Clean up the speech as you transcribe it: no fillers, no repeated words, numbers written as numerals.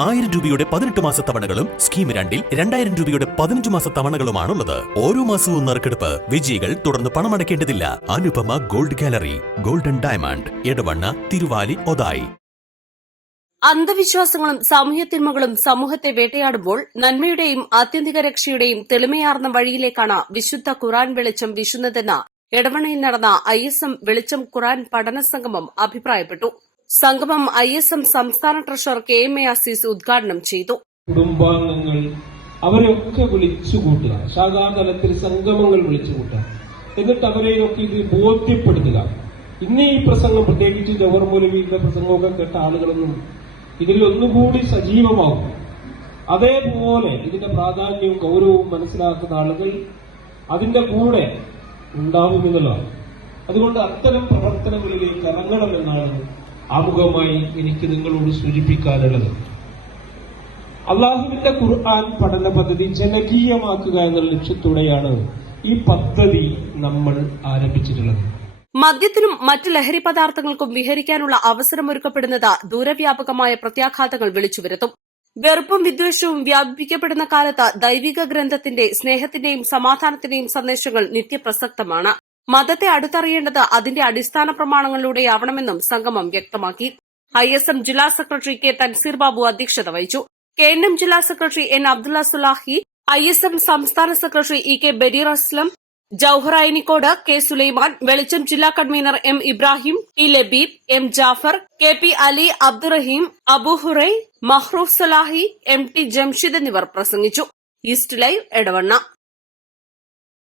1000 രൂപയുടെ 18 മാസ തവണകളും സ്കീം 2-ൽ 2000 രൂപയുടെ 15 മാസ തവണകളുമാണുള്ളത്. ഓരോ മാസവും നറുക്കെടുപ്പ്. വിജയികൾ തുടർന്ന് പണമടയ്ക്കേണ്ടതില്ല. Anupama gold gallery, golden diamond, Edavanna, Thiruvali, Othayi. അന്ധവിശ്വാസങ്ങളും സാമൂഹ്യ തിന്മകളും സമൂഹത്തെ വേട്ടയാടുമ്പോൾ നന്മയുടെയും ആത്യന്തിക രക്ഷയുടെയും തെളിമയാർന്ന വഴിയിലേക്കാണ് വിശുദ്ധ ഖുർആൻ വെളിച്ചം വീശുന്നതെന്ന് എടവണ്ണയിൽ നടന്ന ISM വെളിച്ചം ഖുർആൻ പഠന സംഗമം അഭിപ്രായപ്പെട്ടു. സംഗമം ISM സംസ്ഥാന ട്രഷറർ KM അസീസ് ഉദ്ഘാടനം ചെയ്തു. കുടുംബാംഗങ്ങൾ അവരെയൊക്കെ വിളിച്ചുകൂട്ടുക, ശാഖാതലത്തിൽ സംഗമങ്ങൾ വിളിച്ചുകൂട്ടുക, എന്നിട്ട് അവരെയൊക്കെ ഇത് ബോധ്യപ്പെടുത്തുക. ഇന്ന് ഈ പ്രസംഗം, പ്രത്യേകിച്ച് ജവഹർ മൗലവിയുടെ പ്രസംഗമൊക്കെ കേട്ട ആളുകളൊന്നും ഇതിൽ ഒന്നുകൂടി സജീവമാകും. അതേപോലെ ഇതിന്റെ പ്രാധാന്യവും ഗൗരവവും മനസ്സിലാക്കുന്ന ആളുകൾ അതിന്റെ കൂടെ ഉണ്ടാവുമെന്നുള്ളതാണ്. അതുകൊണ്ട് അത്തരം പ്രവർത്തനങ്ങളിലേക്ക് ഇറങ്ങണമെന്നാണ് ആമുഖമായി എനിക്ക് നിങ്ങളോട് സൂചിപ്പിക്കാനുള്ളത്. അള്ളാഹുവിന്റെ ഖുർആൻ പഠന പദ്ധതി ജനകീയമാക്കുക എന്നുള്ള ലക്ഷ്യത്തോടെയാണ് ഈ പദ്ധതി നമ്മൾ ആരംഭിച്ചിട്ടുള്ളത്. മദ്യത്തിനും മറ്റ് ലഹരി പദാർത്ഥങ്ങൾക്കും വിഹരിക്കാനുള്ള അവസരമൊരുക്കപ്പെടുന്നത് ദൂരവ്യാപകമായ പ്രത്യാഘാതങ്ങൾ വിളിച്ചുവരുത്തും. വെറുപ്പും വിദ്വേഷവും വ്യാപിപ്പിക്കപ്പെടുന്ന കാലത്ത് ദൈവിക ഗ്രന്ഥത്തിന്റെ സ്നേഹത്തിന്റെയും സമാധാനത്തിന്റെയും സന്ദേശങ്ങൾ നിത്യപ്രസക്തമാണ്. മതത്തെ അടുത്തറിയേണ്ടത് അതിന്റെ അടിസ്ഥാന പ്രമാണങ്ങളിലൂടെയാവണമെന്നും സംഗമം വ്യക്തമാക്കി. ISM ജില്ലാ സെക്രട്ടറി K തൻസീർ ബാബു അധ്യക്ഷത വഹിച്ചു. KNM ജില്ലാ secretary N Abdulla Sulahi, ISM സംസ്ഥാന secretary EK Bareer Aslam, Jauhar Ayanikode, K Sulaiman, Velicham ജില്ലാ convener M Ibrahim, T Labeeb, M Jafar, KP Ali, Abdurahim, Abu Hurai, Mahroof Salahi, MT Jamshid എന്നിവർ പ്രസംഗിച്ചു. East live, Edavanna.